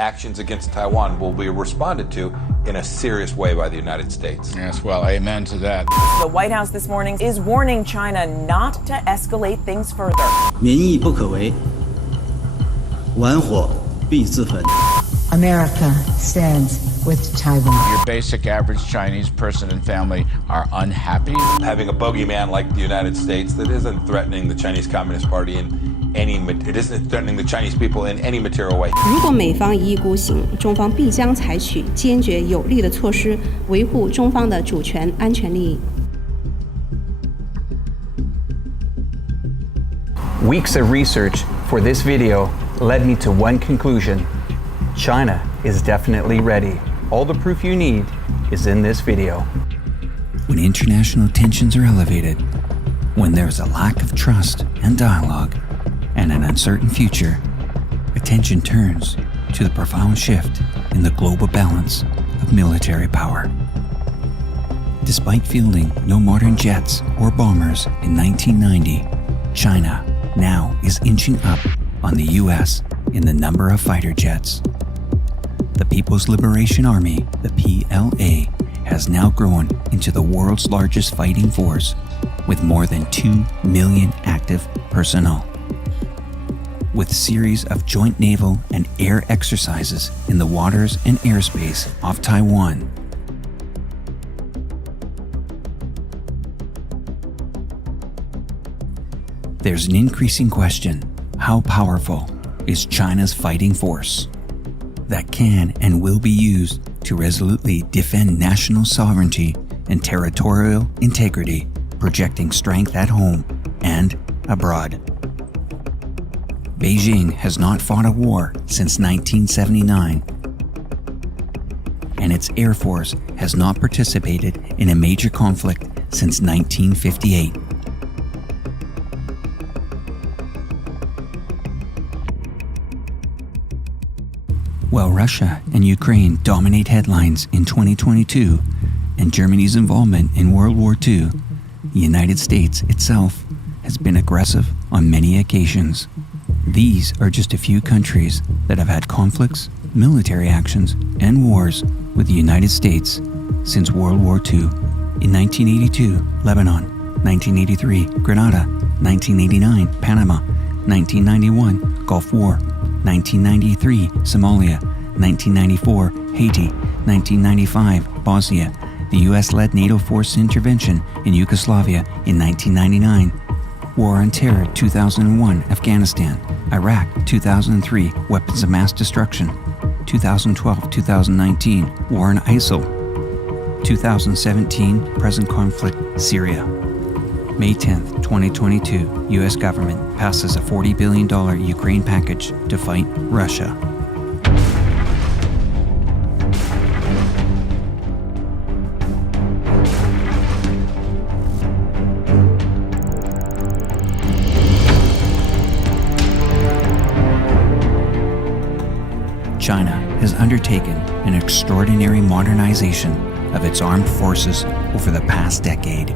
actions against Taiwan will be responded to in a serious way by the United States. Yes, well, amen to that. The White House this morning is warning China not to escalate things further. 民意不可违，玩火必自焚。 America stands with Taiwan. Your basic average Chinese person and family are unhappy. Having a bogeyman like the United States that isn't threatening the Chinese Communist Party it isn't threatening the Chinese people in any material way. 如果美方一意孤行，中方必将采取坚决有力的措施，维护中方的主权安全利益。 Weeks of research for this video led me to one conclusion. China is definitely ready. All the proof you need is in this video. When international tensions are elevated, when there's a lack of trust and dialogue, and an uncertain future, attention turns to the profound shift in the global balance of military power. Despite fielding no modern jets or bombers in 1990, China now is inching up on the US in the number of fighter jets. The People's Liberation Army, the PLA, has now grown into the world's largest fighting force with more than 2 million active personnel. With series of joint naval and air exercises in the waters and airspace off Taiwan. There's an increasing question: how powerful is China's fighting force that can and will be used to resolutely defend national sovereignty and territorial integrity, projecting strength at home and abroad? Beijing has not fought a war since 1979, and its Air Force has not participated in a major conflict since 1958. While Russia and Ukraine dominate headlines in 2022 and Germany's involvement in World War II, the United States itself has been aggressive on many occasions. These are just a few countries that have had conflicts, military actions, and wars with the United States since World War II. In 1982, Lebanon; 1983, Grenada; 1989, Panama; 1991, Gulf War; 1993, Somalia; 1994, Haiti; 1995, Bosnia; the US-led NATO force intervention in Yugoslavia in 1999, War on Terror 2001, Afghanistan; Iraq 2003, weapons of mass destruction; 2012-2019, war in ISIL; 2017, present conflict, Syria. May 10th, 2022, US government passes a $40 billion Ukraine package to fight Russia. China has undertaken an extraordinary modernization of its armed forces over the past decade.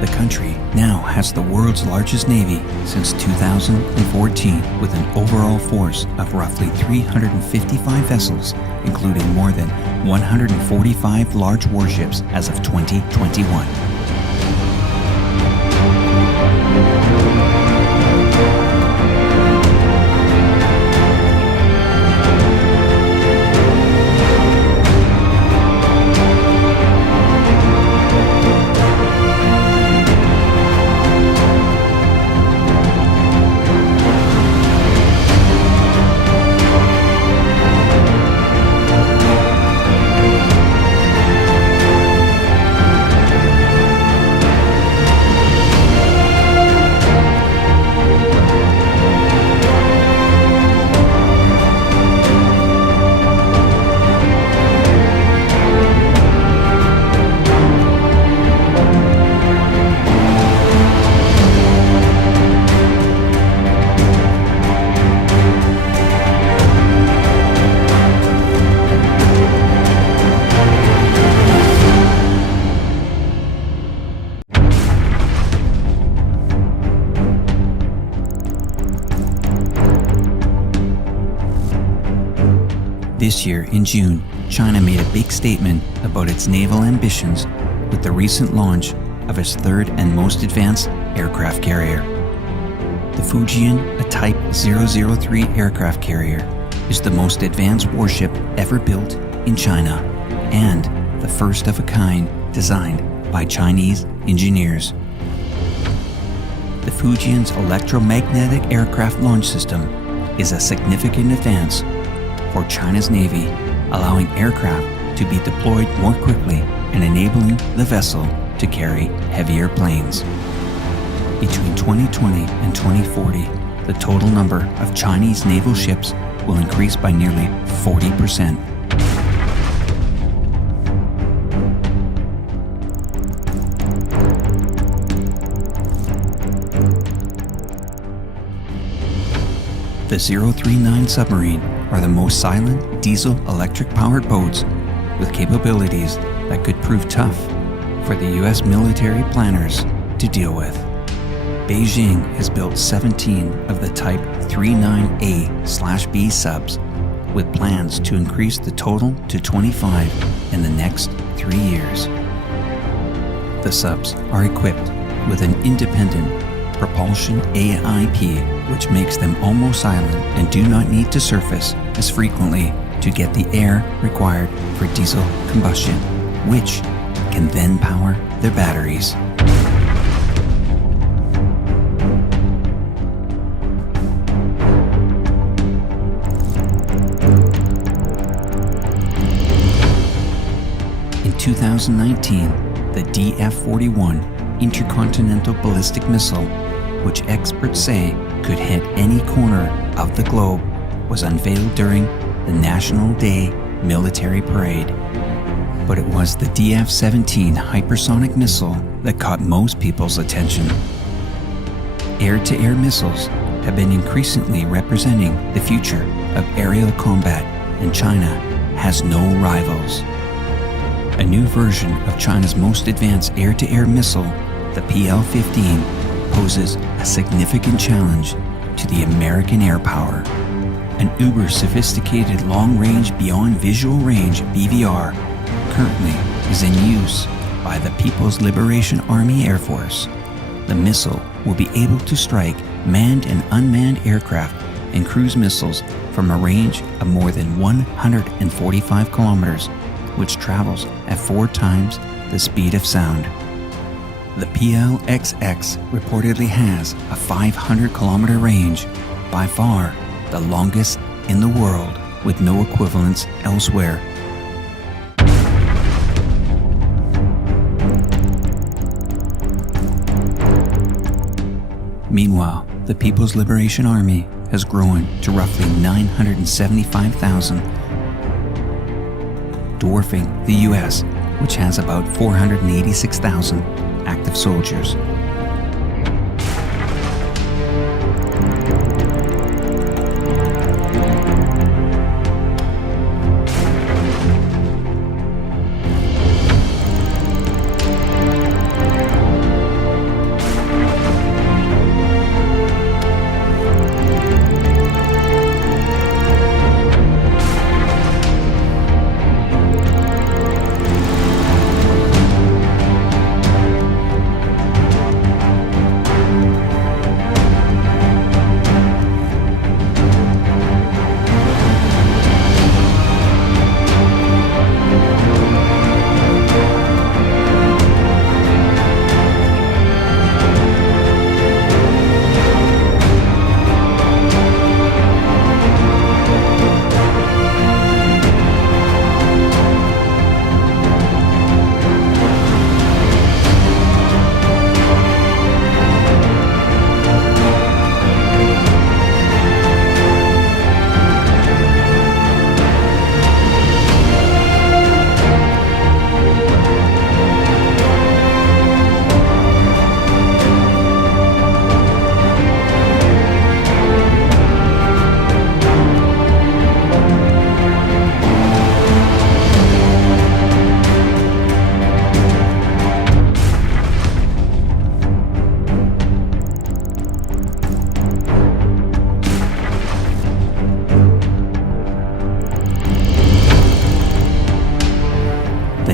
The country now has the world's largest navy since 2014, with an overall force of roughly 355 vessels, including more than 145 large warships as of 2021. This year, in June, China made a big statement about its naval ambitions with the recent launch of its third and most advanced aircraft carrier. The Fujian, a Type 003 aircraft carrier, is the most advanced warship ever built in China and the first of a kind designed by Chinese engineers. The Fujian's electromagnetic aircraft launch system is a significant advance for China's Navy, allowing aircraft to be deployed more quickly and enabling the vessel to carry heavier planes. Between 2020 and 2040, the total number of Chinese naval ships will increase by nearly 40%. The 039 submarine are the most silent diesel-electric powered boats with capabilities that could prove tough for the U.S. military planners to deal with. Beijing has built 17 of the Type 39A/B subs, with plans to increase the total to 25 in the next 3 years. The subs are equipped with an independent propulsion AIP, which makes them almost silent and do not need to surface as frequently to get the air required for diesel combustion, which can then power their batteries. In 2019, the DF-41 intercontinental ballistic missile, which experts say could hit any corner of the globe, was unveiled during the National Day military parade. But it was the DF-17 hypersonic missile that caught most people's attention. Air-to-air missiles have been increasingly representing the future of aerial combat, and China has no rivals. A new version of China's most advanced air-to-air missile, the PL-15, poses a significant challenge to the American air power. An uber-sophisticated long-range beyond visual range BVR currently is in use by the People's Liberation Army Air Force. The missile will be able to strike manned and unmanned aircraft and cruise missiles from a range of more than 145 kilometers, which travels at 4 times the speed of sound. The PLXX reportedly has a 500-kilometer range, by far the longest in the world, with no equivalents elsewhere. Meanwhile, the People's Liberation Army has grown to roughly 975,000, dwarfing the US, which has about 486,000 active soldiers.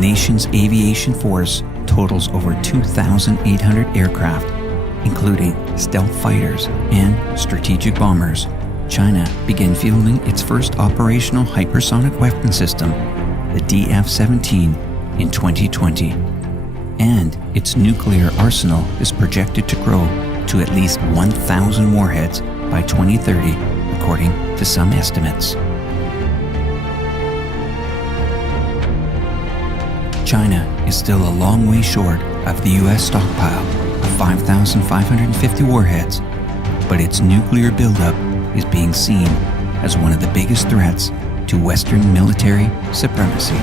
nation's aviation force totals over 2,800 aircraft, including stealth fighters and strategic bombers, China began fielding its first operational hypersonic weapon system, the DF-17, in 2020. And its nuclear arsenal is projected to grow to at least 1,000 warheads by 2030, according to some estimates. China is still a long way short of the US stockpile of 5,550 warheads, but its nuclear buildup is being seen as one of the biggest threats to Western military supremacy.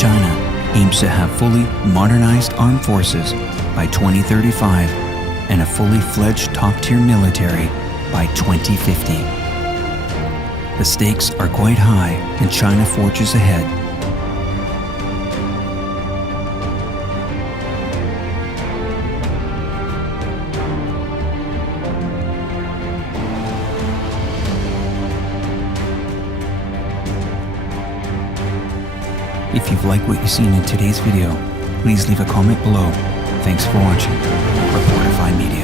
China aims to have fully modernized armed forces by 2035 and a fully fledged top-tier military by 2050. The stakes are quite high and China forges ahead. If you've liked what you've seen in today's video, please leave a comment below. Thanks for watching. Reportify Media.